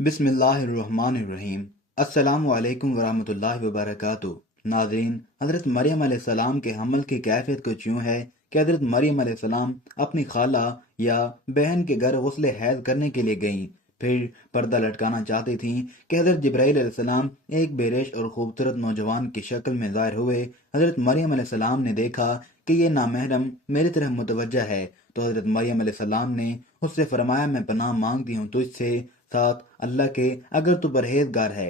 बिस्मिल्लाहिर्रहमानिर्रहीम। अस्सलामु अलैकुम वरहमतुल्लाहि वबरकातुह। नाज़रीन, हज़रत मरियम अलैहिस्सलाम के हमल की कैफियत कुछ यूँ है कि हज़रत मरियम अलैहिस्सलाम अपनी खाला या बहन के घर गुस्ल हैज़ करने के लिए गईं। फिर पर्दा लटकाना चाहती थीं कि हज़रत जिब्राईल अलैहिस्सलाम एक बेरेश और खूबसूरत नौजवान की शक्ल में ज़ाहिर हुए। हज़रत मरियम अलैहिस्सलाम ने देखा कि ये नामहरम मेरी तरफ मुतवज्जा है, तो हज़रत मरियम अलैहिस्सलाम ने उससे फरमाया, मैं पनाह मांगती हूँ तुझसे, साथ अल्लाह के, अगर तू परहेजगार है।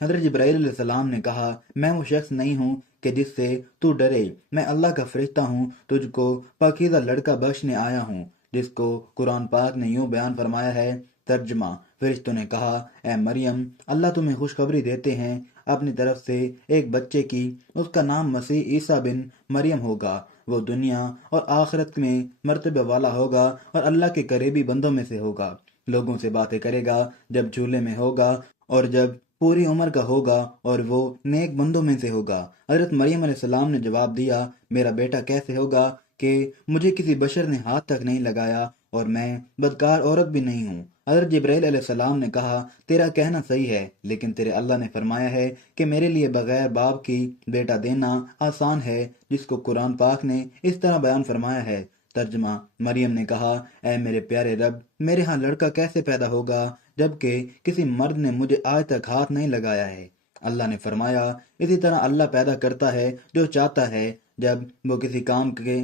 हज़रत जिब्राईल अलैहिस्सलाम ने कहा, मैं वो शख्स नहीं हूँ कि जिससे तू डरे। मैं अल्लाह का फरिश्ता हूँ, तुझको पाकीज़ा लड़का बख्शने आया हूँ। जिसको कुरान पाक ने यूं बयान फरमाया है। तर्जमा। फरिश्तों ने कहा, ए मरियम, अल्लाह तुम्हें खुशखबरी देते हैं अपनी तरफ से एक बच्चे की। उसका नाम मसीह ईसा बिन मरियम होगा। वो दुनिया और आखिरत में मर्तबे वाला होगा और अल्लाह के करीबी बंदों में से होगा। लोगों से बातें करेगा जब झूले में होगा और जब पूरी उम्र का होगा, और वो नेक बंदों में से होगा। हज़रत मरियम अलैहिस्सलाम ने जवाब दिया, मेरा बेटा कैसे होगा कि मुझे किसी बशर ने हाथ तक नहीं लगाया और मैं बदकार औरत भी नहीं हूँ। हज़रत जिब्राईल अलैहिस्सलाम ने कहा, तेरा कहना सही है, लेकिन तेरे अल्लाह ने फरमाया है कि मेरे लिए बगैर बाप की बेटा देना आसान है, जिसको कुरान पाक ने इस तरह बयान फरमाया है। तर्जमा। मरियम ने कहा, ऐ मेरे प्यारे रब, मेरे यहाँ लड़का कैसे पैदा होगा जबकि किसी मर्द ने मुझे आज तक हाथ नहीं लगाया है। अल्लाह ने फरमाया, इसी तरह अल्लाह पैदा करता है जो चाहता है। जब वो किसी काम के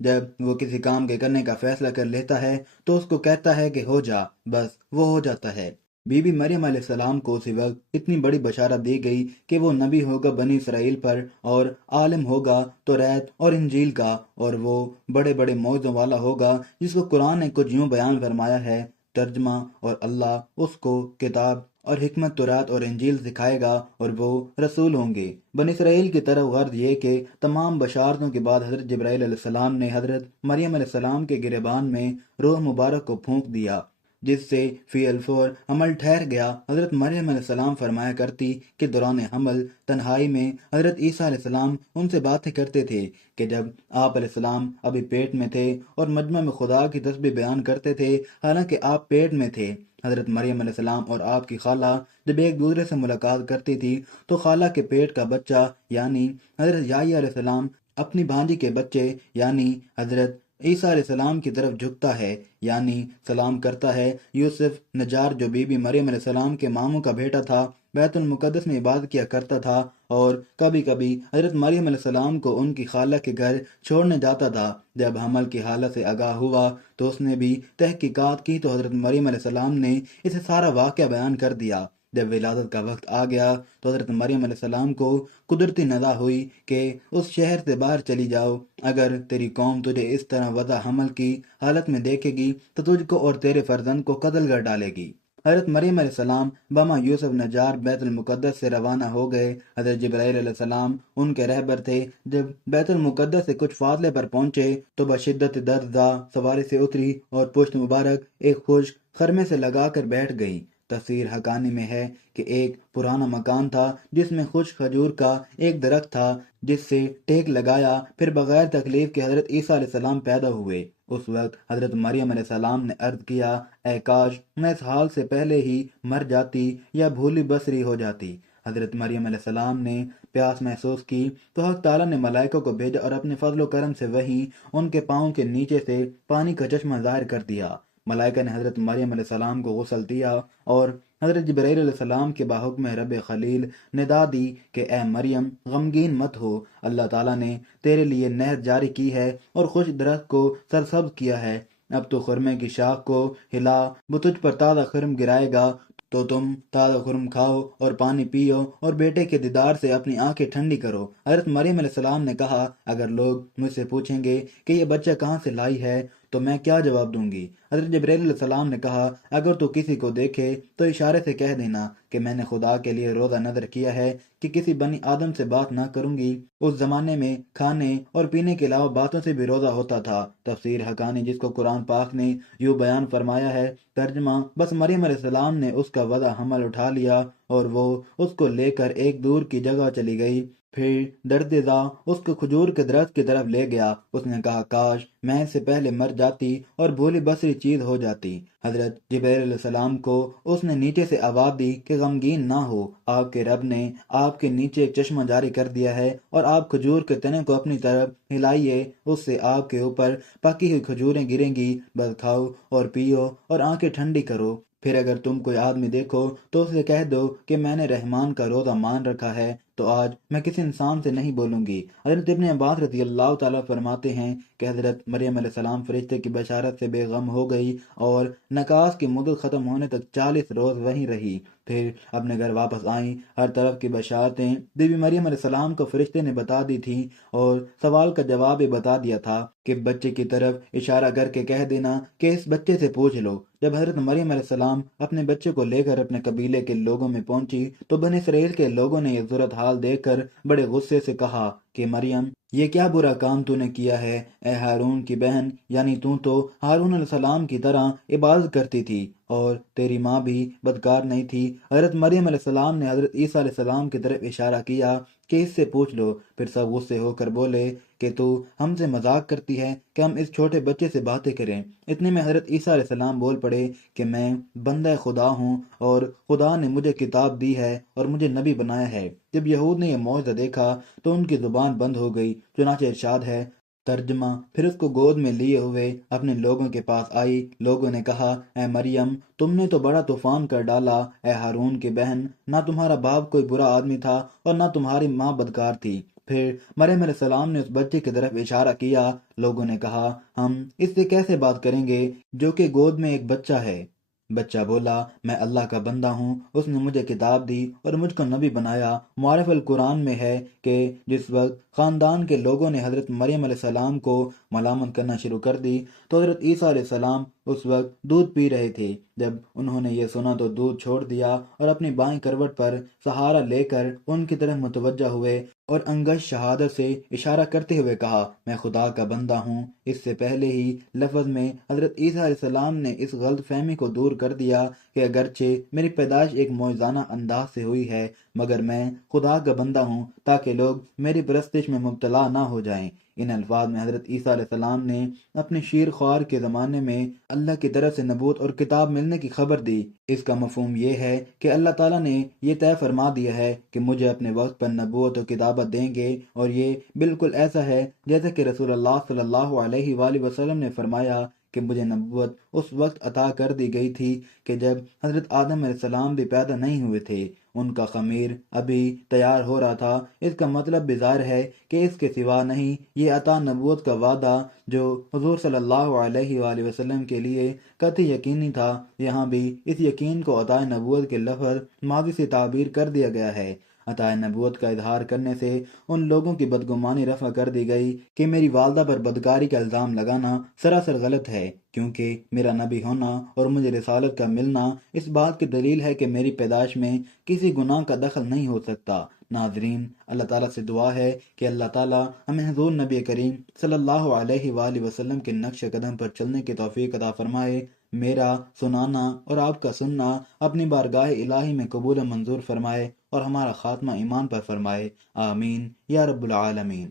जब वो किसी काम के करने का फैसला कर लेता है तो उसको कहता है कि हो जा, बस वो हो जाता है। बीबी मरियम अलैहिस्सलाम को उसी वक्त इतनी बड़ी बशारत दी गई कि वो नबी होगा बनी इसराइल पर, और आलिम होगा तौरात और इंजील का, और वो बड़े बड़े मौजों वाला होगा, जिसको कुरान ने कुछ यूं बयान फरमाया है। तर्जमा। और अल्लाह उसको किताब और हिकमत तौरात और इंजील सिखाएगा और वो रसूल होंगे। बनी इसराइल की तरफ गर्ज ये कि तमाम बशारतों के बाद हज़रत जिब्राईल अलैहिस्सलाम ने हज़रत मरियम अलैहिस्सलाम के गिरबान में रूह मुबारक को फूंक दिया, जिससे फी अल्फोर अमल ठहर गया। हज़रत मरियम अलैहिस्सलाम फरमाया करती कि दौरान हमल तन्हाई में हज़रत ईसा अलैहिस्सलाम उनसे बातें करते थे कि जब आप अलैहिस्सलाम अभी पेट में थे और मजमा में खुदा की तस्बीह बयान करते थे, हालांकि आप पेट में थे। हज़रत मरियम अलैहिस्सलाम और आपकी खाला जब एक दूसरे से मुलाकात करती थी तो खाला के पेट का बच्चा यानी हज़रत याह्या अलैहिस्सलाम अपनी भांजी के बच्चे यानी हज़रत ईसा अलैहिस्सलाम की तरफ झुकता है, यानी सलाम करता है। यूसुफ नजार जो बीबी मरियम अलैहिस्सलाम के मामू का बेटा था, बैतुल मुकद्दस में इबादत किया करता था और कभी कभी हज़रत मरियम अलैहिस्सलाम को उनकी खाला के घर छोड़ने जाता था। जब हमल की हालत से आगाह हुआ तो उसने भी तहकीकात की तो हज़रत मरियम अलैहिस्सलाम ने इसे सारा वाक़या बयान कर दिया। जब विलादत का वक्त आ गया तो हज़रत मरियम अलैहिस्सलाम को कुदरती नज़ा हुई कि उस शहर से बाहर चली जाओ। अगर तेरी कौम तुझे इस तरह वदा हमल की हालत में देखेगी तो तुझको और तेरे फर्जंद को कत्ल कर डालेगी। हज़रत मरियम अलैहिस्सलाम बमा यूसुफ नजार बैतुल मुकद्दस से रवाना हो गए। हज़रत जिब्राईल अलैहिस्सलाम उनके रहबर थे। जब बैतुल मुकद्दस से कुछ फासले पर पहुंचे तो बशिद्दत दर्दा सवारी से उतरी और पुश्त मुबारक एक खुश खरमे से लगाकर बैठ गई। तफसीर हकानी में है कि एक पुराना मकान था जिसमें खुश खजूर का एक दरख्त था, जिससे टेक लगाया फिर बगैर तकलीफ के हज़रत ईसा अलैहिस्सलाम पैदा हुए। उस वक्त हज़रत मरियम अलैहिस्सलाम ने अर्ज किया, ऐ काश मैं इस हाल से पहले ही मर जाती या भूली बसरी हो जाती। हज़रत मरियम अलैहिस्सलाम ने प्यास महसूस की तो हक ताला ने मलाइका को भेजा और अपने फजलो करम से वहीं उनके पाँव के नीचे से पानी का चश्मा जाहिर कर दिया। मलाइका ने हज़रत मरियम अलैहिस्सलाम को गुस्ल दिया और हज़रत जिब्राईल अलैहिस्सलाम के बाहुक्म रब खलील निदा दी कि ए मरियम, गमगीन मत हो, अल्लाह ताला ने तेरे लिए नहर जारी की है और खुश दरख्त को सरसब्ज किया है। अब तो खुरमे की शाख को हिला, वो तुझ पर ताज़ा खुरम गिराएगा, तो तुम ताज़ा खुरम खाओ और पानी पियो और बेटे के दीदार से अपनी आंखें ठंडी करो। हज़रत मरियम अलैहिस्सलाम ने कहा, अगर लोग मुझसे पूछेंगे कि ये बच्चा कहाँ से लाई है तो मैं क्या जवाब दूंगी। हज़रत जिब्राईल अलैहिस्सलाम ने कहा, अगर तू किसी को देखे तो इशारे से कह देना कि मैंने खुदा के लिए रोज़ा नदर किया है कि किसी बनी आदम से बात ना करूंगी। उस जमाने में खाने और पीने के अलावा बातों से भी रोज़ा होता था। तफसीर हकानी जिसको कुरान पाक ने यूं बयान फरमाया है। तर्जमा। बस मरियम अलैहिस्सलाम ने उसका वदा हमल उठा लिया और वो उसको लेकर एक दूर की जगह चली गई। پھر درد ذا اس کو کھجور کے درخت کی طرف لے گیا۔ اس نے کہا کاش میں اس سے پہلے مر جاتی اور بھولی بسری چیز ہو جاتی۔ حضرت جبرائیل علیہ السلام کو اس نے نیچے سے آواز دی کہ غمگین نہ ہو، آپ کے رب نے آپ کے نیچے ایک چشمہ جاری کر دیا ہے اور آپ کھجور کے تنے کو اپنی طرف ہلائیے، اس سے آپ کے اوپر پکی ہوئی کھجوریں گریں گی، بس کھاؤ اور پیو اور آنکھیں ٹھنڈی کرو۔ پھر اگر تم کوئی آدمی دیکھو تو اسے کہہ دو کہ میں نے رحمان کا روزہ مان رکھا ہے، تو آج میں کسی انسان سے نہیں بولوں گی۔ حضرت ابن عباس رضی اللہ تعالیٰ فرماتے ہیں کہ حضرت مریم علیہ السلام فرشتے کی بشارت سے بے غم ہو گئی اور نکاس کی مدت ختم ہونے تک 40 روز وہیں رہی۔ پھر اپنے گھر واپس آئیں۔ ہر طرف کی بشارتیں بی بی مریم علیہ السلام کو فرشتے نے بتا دی تھیں اور سوال کا جواب بھی بتا دیا تھا کہ بچے کی طرف اشارہ کر کے کہہ دینا کہ اس بچے سے پوچھ لو۔ جب حضرت مریم علیہ السلام اپنے بچے کو لے کر اپنے قبیلے کے لوگوں میں پہنچی تو بنی اسرائیل کے لوگوں نے یہ صورتحال دیکھ کر بڑے غصے سے کہا کہ مریم یہ کیا برا کام تو نے کیا ہے؟ اے ہارون کی بہن، یعنی تو ہارون علیہ السلام کی طرح عبادت کرتی تھی اور تیری ماں بھی بدکار نہیں تھی۔ حضرت مریم علیہ السلام نے حضرت عیسیٰ علیہ السلام کی طرف اشارہ کیا کہ اس سے پوچھ لو۔ پھر سب غصے ہو کر بولے کہ تو ہم سے مذاق کرتی ہے کہ ہم اس چھوٹے بچے سے باتیں کریں۔ اتنے میں حضرت عیسیٰ علیہ السلام بول پڑے کہ میں بندہ خدا ہوں اور خدا نے مجھے کتاب دی ہے اور مجھے نبی بنایا ہے۔ جب یہود نے یہ معجزہ دیکھا تو ان کی زبان بند ہو گئی، چنانچہ ارشاد ہے ترجمہ۔ پھر اس کو گود میں لیے ہوئے اپنے لوگوں کے پاس آئی۔ لوگوں نے کہا اے مریم تم نے تو بڑا طوفان کر ڈالا۔ اے ہارون کی بہن، نہ تمہارا باپ کوئی برا آدمی تھا اور نہ تمہاری ماں بدکار تھی۔ پھر مریم علیہ السلام نے اس بچے کی طرف اشارہ کیا۔ لوگوں نے کہا ہم اس سے کیسے بات کریں گے جو کہ گود میں ایک بچہ ہے؟ بچہ بولا میں اللہ کا بندہ ہوں، اس نے مجھے کتاب دی اور مجھ کو نبی بنایا۔ معارف القرآن میں ہے کہ جس وقت خاندان کے لوگوں نے حضرت مریم علیہ السلام کو ملامت کرنا شروع کر دی تو حضرت عیسیٰ علیہ السلام اس وقت دودھ پی رہے تھے۔ جب انہوں نے یہ سنا تو دودھ چھوڑ دیا اور اپنی بائیں کروٹ پر سہارا لے کر ان کی طرف متوجہ ہوئے اور انگشت شہادت سے اشارہ کرتے ہوئے کہا میں خدا کا بندہ ہوں۔ اس سے پہلے ہی لفظ میں حضرت عیسیٰ علیہ السلام نے اس غلط فہمی کو دور کر دیا کہ اگرچہ میری پیدائش ایک معجزانہ انداز سے ہوئی ہے مگر میں خدا کا بندہ ہوں تاکہ لوگ میری پرستش میں مبتلا نہ ہو جائیں۔ ان الفاظ میں حضرت عیسیٰ علیہ السلام نے اپنے شیر خوار کے زمانے میں اللہ کی طرف سے نبوت اور کتاب ملنے کی خبر دی۔ اس کا مفہوم یہ ہے کہ اللہ تعالیٰ نے یہ طے فرما دیا ہے کہ مجھے اپنے وقت پر نبوت و کتابت دیں گے، اور یہ بالکل ایسا ہے جیسا کہ رسول اللہ صلی اللہ علیہ وآلہ وسلم نے فرمایا کہ مجھے نبوت اس وقت عطا کر دی گئی تھی کہ جب حضرت آدم علیہ السلام بھی پیدا نہیں ہوئے تھے، ان کا خمیر ابھی تیار ہو رہا تھا۔ اس کا مطلب بھی ظاہر ہے کہ اس کے سوا نہیں، یہ عطا نبوت کا وعدہ جو حضور صلی اللہ علیہ وآلہ وسلم کے لیے قطعی یقینی تھا، یہاں بھی اس یقین کو عطا نبوت کے لفظ ماضی سے تعبیر کر دیا گیا ہے۔ عطا نبوت کا اظہار کرنے سے ان لوگوں کی بدگمانی رفع کر دی گئی کہ میری والدہ پر بدکاری کا الزام لگانا سراسر غلط ہے، کیونکہ میرا نبی ہونا اور مجھے رسالت کا ملنا اس بات کی دلیل ہے کہ میری پیدائش میں کسی گناہ کا دخل نہیں ہو سکتا۔ ناظرین، اللہ تعالیٰ سے دعا ہے کہ اللہ تعالیٰ ہمیں حضور نبی کریم صلی اللہ علیہ وآلہ وسلم کے نقش قدم پر چلنے کی توفیق عطا فرمائے۔ میرا سنانا اور آپ کا سننا اپنی بارگاہ الہی میں قبول و منظور فرمائے اور ہمارا خاتمہ ایمان پر فرمائے، آمین یا رب العالمین۔